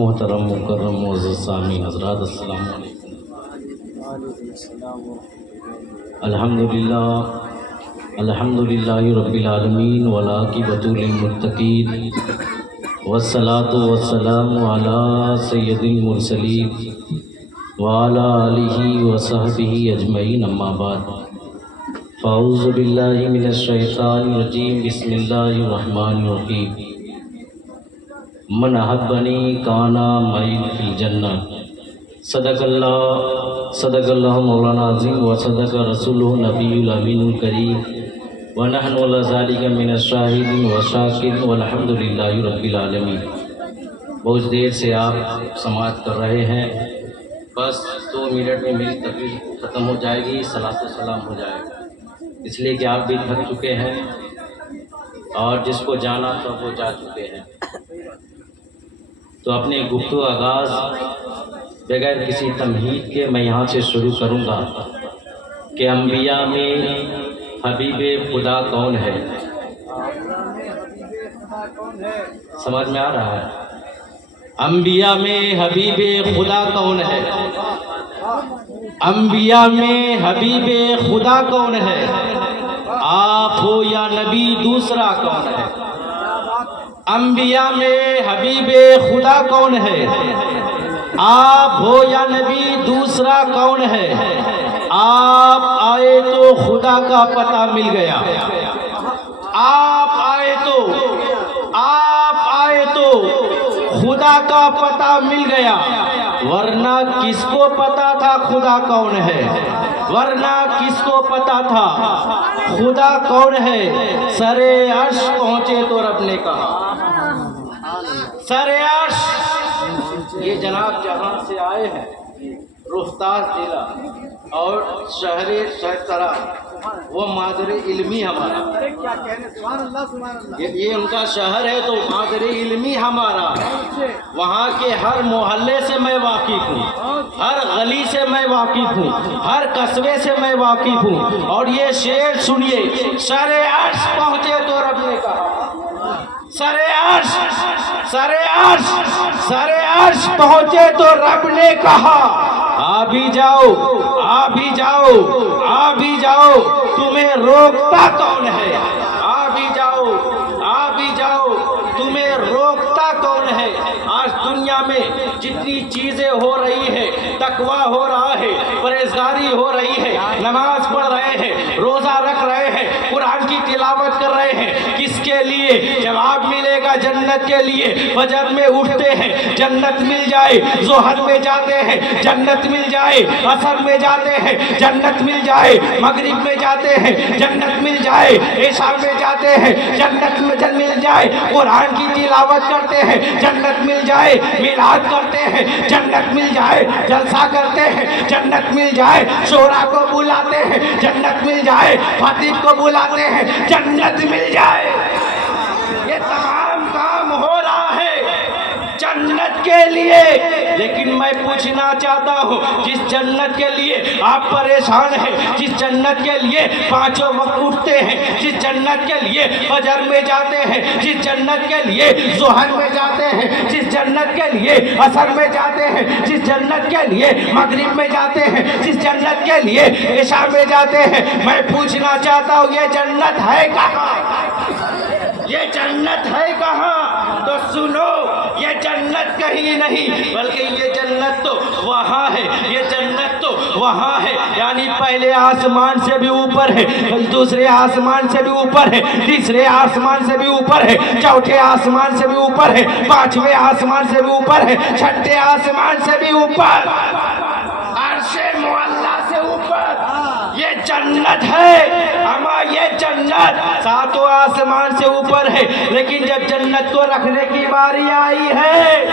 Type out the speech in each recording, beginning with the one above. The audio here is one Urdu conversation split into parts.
محترم مکرم معزز سامعین حضرات السلام علیکم۔ الحمدللہ رب العالمین والعاقبۃ للمتقین والصلاۃ والسلام علی سید المرسلین وعلی آلہ وصحبہ اجمعین، اما بعد فاعوذ باللہ من الشیطان الرجیم، بسم اللہ الرحمن الرحیم۔ من احبنی کانا معی فی الجنہ، صدق اللہ مولانا عظیم و صدق رسولہ نبی الامین الکریم، ونحن علی ذلک من الشاہدین والشاکرین والحمد للہ رب العالمین۔ بہت دیر سے آپ سماعت کر رہے ہیں، بس 2 منٹ میں میری تقریر ختم ہو جائے گی، صلاۃ و سلام ہو جائے گا، اس لیے کہ آپ بھی تھک چکے ہیں اور جس کو جانا تھا وہ جا چکے ہیں۔ تو اپنے گفتگو آغاز بغیر کسی تمہید کے میں یہاں سے شروع کروں گا کہ انبیاء میں حبیب خدا کون ہے؟ سمجھ میں آ رہا ہے؟ انبیاء میں حبیب خدا کون ہے؟ انبیاء میں حبیب خدا کون ہے؟ آپ ہو یا نبی دوسرا کون ہے؟ انبیاء میں حبیب خدا کون ہے؟ آپ ہو یا نبی دوسرا کون ہے؟ آپ آئے تو خدا کا پتہ مل گیا، آپ آئے تو خدا کا پتہ مل گیا، ورنہ کس کو پتہ تھا خدا کون ہے؟ ورنہ کس کو پتہ تھا خدا کون ہے؟ سر عرش پہنچے تو رب نے کہا، سر عرش، یہ جناب جہاں سے آئے ہیں، رفتار ضلع اور شہر شہرسرا، وہ مادر علمی ہمارا، یہ ان کا شہر ہے تو مادر علمی ہمارا، وہاں کے ہر محلے سے میں واقف ہوں، ہر گلی سے میں واقف ہوں، ہر قصبے سے میں واقف ہوں۔ اور یہ شعر سنیے، سر عرش پہنچے تو رب نے کہا، سر عرش پہنچے تو رب نے کہا، آ بھی جاؤ، تمہیں روکتا کون ہے؟ آ بھی جاؤ، تمہیں روکتا کون ہے؟ آج دنیا میں جتنی چیزیں ہو رہی ہے، تقویٰ ہو رہا ہے، پرہیزگاری ہو رہی ہے، نماز پڑھ رہے ہیں، روزہ رکھ رہے ہیں، قرآن کی تلاوت کر رہے ہیں، کس کے لیے؟ جواب ملے گا جنت کے لیے۔ فجر میں اٹھتے ہیں، جنت مل جائے، ظہر میں جاتے ہیں، جنت مل جائے، عصر میں جاتے ہیں، جنت مل جائے، مغرب میں جاتے ہیں، جنت مل جائے، عشاء میں جاتے ہیں، جنت مل جائے، قرآن کی تلاوت کرتے ہیں، جنت مل جائے، میلاد کرتے ہیں، جنت مل جائے، جلسہ کرتے ہیں، جنت مل جائے، شورا کو بلاتے ہیں، جنت مل جائے، خطیب کو بلاتے ہیں، جنت مل جائے۔ یہ تمام کام ہو رہا ہے جنت کے لیے، لیکن میں پوچھنا چاہتا ہوں، جس جنت کے لیے آپ پریشان ہیں، جس جنت کے لیے 5 وقت اٹھتے ہیں، جس جنت کے لیے فجر میں جاتے ہیں، جس جنت کے لیے ظہر میں جاتے ہیں، جس جنت کے لیے عصر میں جاتے ہیں، جس جنت کے لیے مغرب میں جاتے ہیں، جس جنت کے لیے عشاء میں جاتے ہیں، میں پوچھنا چاہتا ہوں، یہ جنت ہے کہاں؟ یہ جنت ہے کہاں؟ تو سنو، یہ جنت کہیں نہیں، بلکہ یہ جنت تو وہاں ہے، یہ جنت تو وہاں ہے، یعنی پہلے آسمان سے بھی اوپر ہے، دوسرے آسمان سے بھی اوپر ہے، تیسرے آسمان سے بھی اوپر ہے، چوتھے آسمان سے بھی اوپر ہے، 5ویں آسمان سے بھی اوپر ہے، 6ٹھے آسمان سے بھی اوپر، عرش معلیٰ سے اوپر یہ جنت ہے۔ اما یہ جنت 7 آسمان سے اوپر ہے، لیکن جب جنت کو رکھنے کی باری آئی ہے،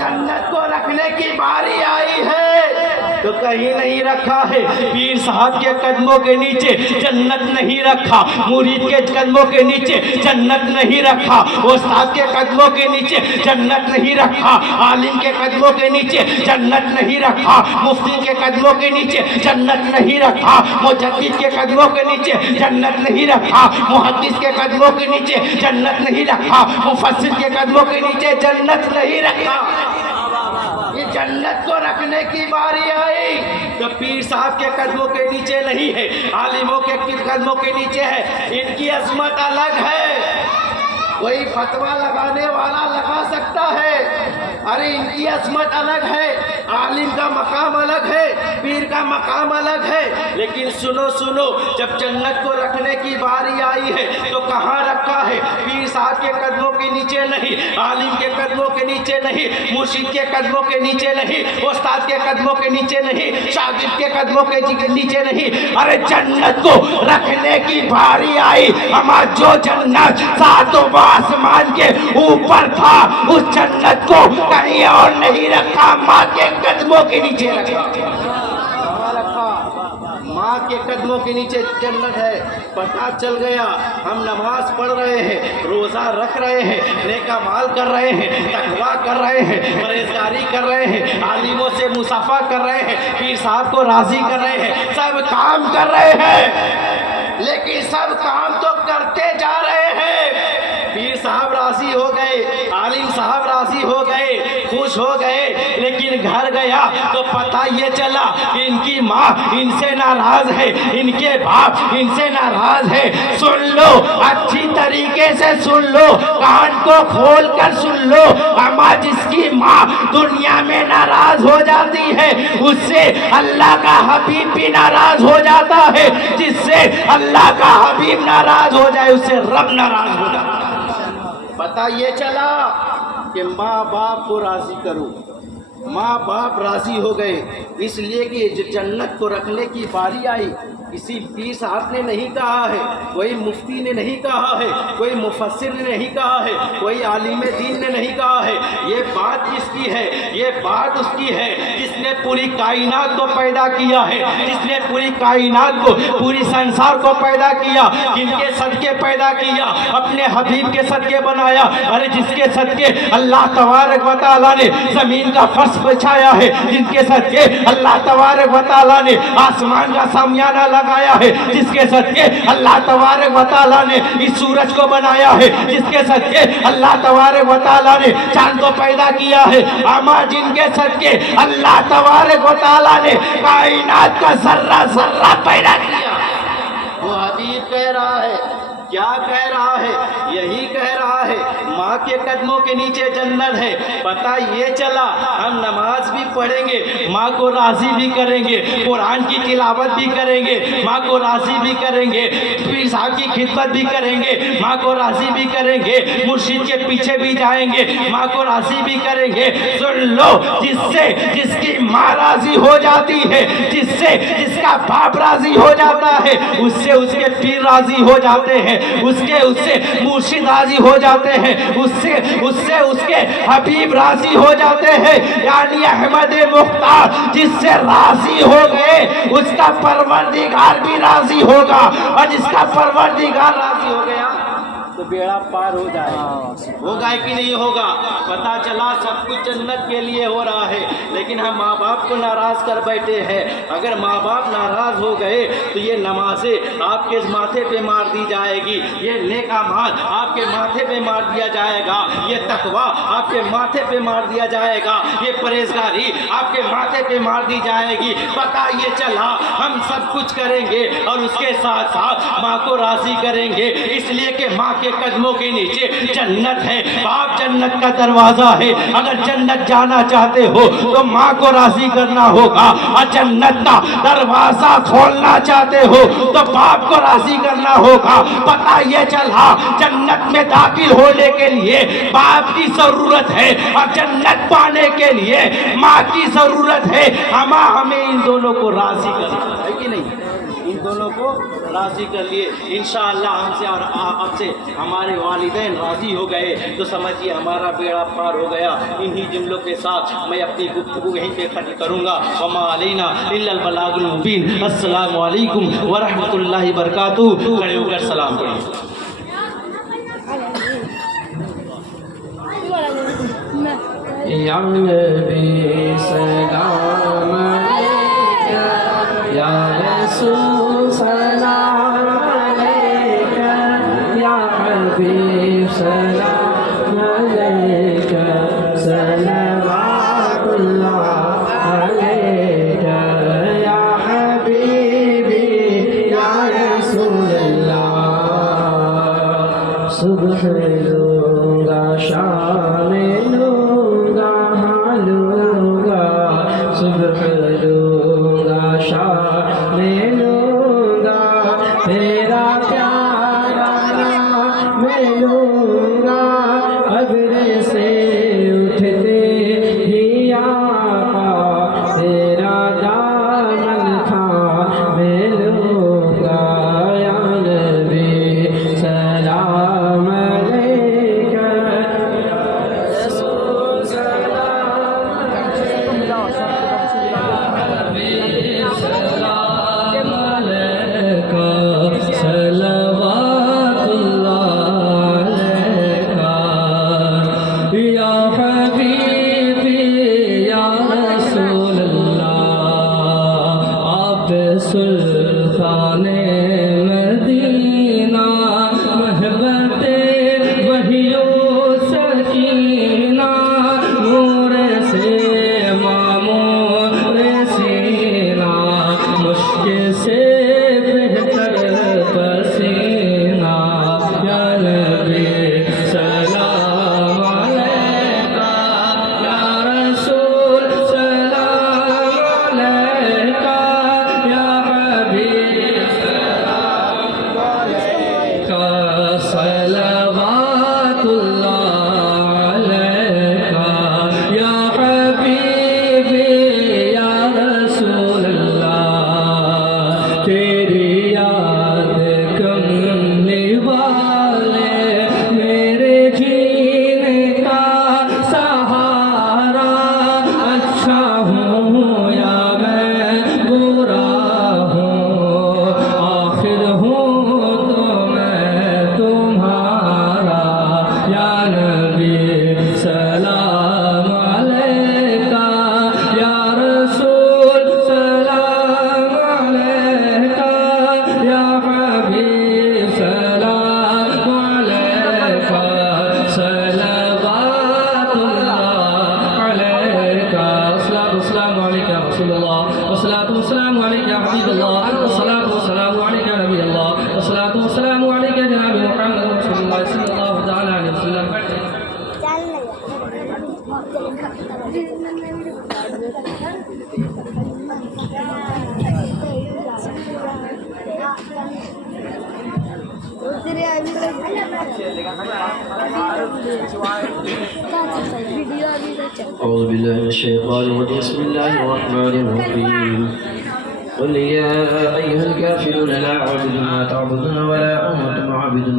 جنت کو رکھنے کی باری آئی ہے، تو کہیں نہیں رکھا ہے. پیر صاحب کے قدموں کے نیچے جنت نہیں رکھا, مرید کے قدموں کے نیچے جنت نہیں رکھا, استاد کے قدموں کے نیچے جنت نہیں رکھا, عالم کے قدموں کے نیچے جنت نہیں رکھا, مفتی کے قدموں کے نیچے جنت نہیں رکھا, مجدد کے قدموں کے نیچے جنت نہیں رکھا, محدث کے قدموں کے نیچے جنت نہیں رکھا, مفسر کے قدموں کے نیچے جنت نہیں رکھا. یہ جنت کو رکھنے کی باری آئی تو پیر صاحب کے قدموں کے نیچے نہیں ہے, عالموں کے قدموں کے نیچے ہے. ان کی عظمت الگ ہے. کوئی فتویٰ لگانے والا لگا سکتا ہے, ارے ان کی عظمت الگ ہے, عالم کا مقام الگ ہے, پیر کا مقام الگ ہے. لیکن سنو سنو, جب جنت کو رکھنے کی باری آئی ہے تو کہاں رکھا ہے؟ پیر صاحب کے قدموں کے نیچے نہیں, عالم کے قدموں کے نیچے نہیں, مرشد کے قدموں کے نیچے نہیں, استاد کے قدموں کے نیچے نہیں, شاگرد کے قدموں کے نیچے نہیں. ارے جنت کو رکھنے کی باری آئی, ہمارا جو جنت ساتوں آسمان کے اوپر تھا اس جنت کو کہیں اور نہیں رکھا, ماں کے قدموں کے نیچے رکھا. ماں کے قدموں کے نیچے جنت ہے. پتہ چل گیا, ہم نماز پڑھ رہے ہیں, روزہ رکھ رہے ہیں, نیک اعمال کر رہے ہیں, تقویٰ کر رہے ہیں, پرہیزگاری کر رہے ہیں, عالموں سے مصافحہ کر رہے ہیں, پیر صاحب کو راضی کر رہے ہیں, سب کام کر رہے ہیں, لیکن سب کام تو کرتے جا رہے ہیں. پیر صاحب راضی ہو گئے, عالم صاحب راضی ہو گئے, خوش ہو گئے, لیکن گھر گیا تو پتہ یہ چلا کہ ان کی ماں ان سے ناراض ہے, ان کے باپ ان سے ناراض ہے. سن لو, اچھی طریقے سے سن لو, کان کو کھول کر سن لو. اما جس کی ماں دنیا میں ناراض ہو جاتی ہے اس سے اللہ کا حبیب بھی ناراض ہو جاتا ہے, جس سے اللہ کا حبیب ناراض ہو جائے اس سے رب ناراض ہو جاتا ہے. پتہ یہ چلا کہ ماں باپ کو راضی کرو. ماں باپ راضی ہو گئے, اس لیے کہ جو جنت کو رکھنے کی باری آئی کسی پیر صاحب نے نہیں کہا ہے, کوئی مفتی نے نہیں کہا ہے, کوئی مفسر نے نہیں کہا ہے, کوئی عالم دین نے نہیں کہا ہے. یہ بات کس کی ہے؟ یہ بات اس کی ہے جس نے پوری کائنات کو پیدا کیا ہے, جس نے پوری کائنات کو, پوری سنسار کو پیدا کیا, جن کے صدقے پیدا کیا, اپنے حبیب کے صدقے بنایا. ارے جس کے صدقے اللہ تبارک و تعالیٰ نے زمین کا فرش بچھایا ہے, جن کے صدقے اللہ تبارک و تعالیٰ نے آسمان کا سامیانہ لگایا ہے, جس کے صدقے اللہ تبارک و تعالیٰ نے اس سورج کو بنایا ہے, جس کے صدقے اللہ تبارک و تعالیٰ نے چاند کو پیدا کیا ہے, اما جن کے صدقے اللہ تبارک و تعالیٰ نے کائنات کا ذرہ ذرہ پیدا کیا. وہ حبیب کہہ رہا ہے, کیا کہہ رہا ہے؟ یہی کہہ رہا ہے ماں کے قدموں کے نیچے جنت ہے. پتہ یہ چلا ہم نماز بھی پڑھیں گے, ماں کو راضی بھی کریں گے, قرآن کی تلاوت بھی کریں گے, ماں کو راضی بھی کریں گے, پیر صاحب کی خدمت بھی کریں گے, ماں کو راضی بھی کریں گے, مرشد کے پیچھے بھی جائیں گے, ماں کو راضی بھی کریں گے. سن لو, جس کی ماں راضی ہو جاتی ہے, جس کا باپ راضی ہو جاتا ہے, اس سے پیر راضی ہو جاتے ہیں, اس سے مرشد راضی ہو جاتے ہیں, اس کے حبیب راضی ہو جاتے ہیں. یعنی احمد مختار جس سے راضی ہو گئے اس کا پروردگار بھی راضی ہوگا, اور جس کا پروردگار راضی ہو گیا تو بیڑا پار ہو جائے گا. ہوگا کہ نہیں ہوگا؟ پتہ چلا سب کچھ جنت کے لیے ہو رہا ہے, لیکن ہم ماں باپ کو ناراض کر بیٹھے ہیں. اگر ماں باپ ناراض ہو گئے تو یہ نمازیں آپ کے ماتھے پہ مار دی جائے گی, یہ نیک اعمال آپ کے ماتھے پہ مار دیا جائے گا, یہ تقویٰ آپ کے ماتھے پہ مار دیا جائے گا, یہ پرہیزگاری آپ کے ماتھے پہ مار دی جائے گی. پتہ یہ چلا ہم سب کچھ کریں گے اور اس کے ساتھ ساتھ ماں کو راضی کریں گے, اس لیے کہ ماں کے قدموں کے نیچے جنت ہے. باپ جنت کا دروازہ ہے. اگر جنت جانا چاہتے ہو تو ماں کو راضی کرنا ہوگا, اور جنت کا دروازہ کھولنا چاہتے ہو تو باپ کو راضی کرنا ہوگا. پتہ یہ چلا جنت میں داخل ہونے کے لیے باپ کی ضرورت ہے, اور جنت پانے کے لیے ماں کی ضرورت ہے. ہمیں ان دونوں کو راضی کرنا ہے کہ نہیں؟ ان دونوں کو راضی کر لیے. انشاءاللہ ہم سے اور آپ سے ہمارے والدین راضی ہو گئے تو سمجھیے ہمارا بیڑا پار ہو گیا. انہی جملوں کے ساتھ میں اپنی گفتگو یہیں پہ ختم کروں گا. وما علینا الا البلاغ المبین. السلام علیکم ورحمۃ اللہ وبرکاتہ. کھڑے ہو کر سلام پڑھیں. یا نبی سلام علیکہ، یا رسول سلام علیکہ، یا حبیب سلام علیکہ، صلوات اللہ علیکہ، یا حبیبی یا رسول اللہ. صبح لوں گا شام لوں گا ہاں لوں گا، صبح لوں گا شام لوں گا، تیرا پیارا نام لوں گا. ابر سے اٹھتے ہی آقا تیرا دامن تھام لوں گا. یا نبی سلام علیکہ، رسول سلام علیکہ، سلام علیکہ، صلوات اللہ علیکہ. یا حبیبی یا رسول اللہ، آپ سلطان مدینہ، محبت وحیو سکینہ، نور سے معمور سینہ، مشک سے بہتر پسینہ. یا نبی سلام علیکہ، یا رسول سلام علیکہ، یا حبیب سلام علیکہ، صلوات اللہ علیکہ، یا حبیبی یا رسول اللہ. تیری یاد کرنے والے میرے جینے کا سہارا، اچھا ہوں یا میں برا ہوں، آخر ہوں تو میں تمہارا. یا نبی سلام علیکہ، یا رسول سلام علیکہ، یا حبیب سلام علیکہ، صلوات اللہ علیکہ. السلام علیکم یا رسول اللہ، والصلاة والسلام علیکم یا حبیب اللہ، والصلاة والسلام علیکم یا نبی اللہ، والصلاة والسلام علیکم جناب محمد رسول اللہ صلی اللہ تعالی علیہ وسلم. أعوذ بالله من الشيطان الرجيم. بسم الله الرحمن الرحيم. قل يا أيها الكافرون لا أعبد ما تعبدون ولا أنتم عابدون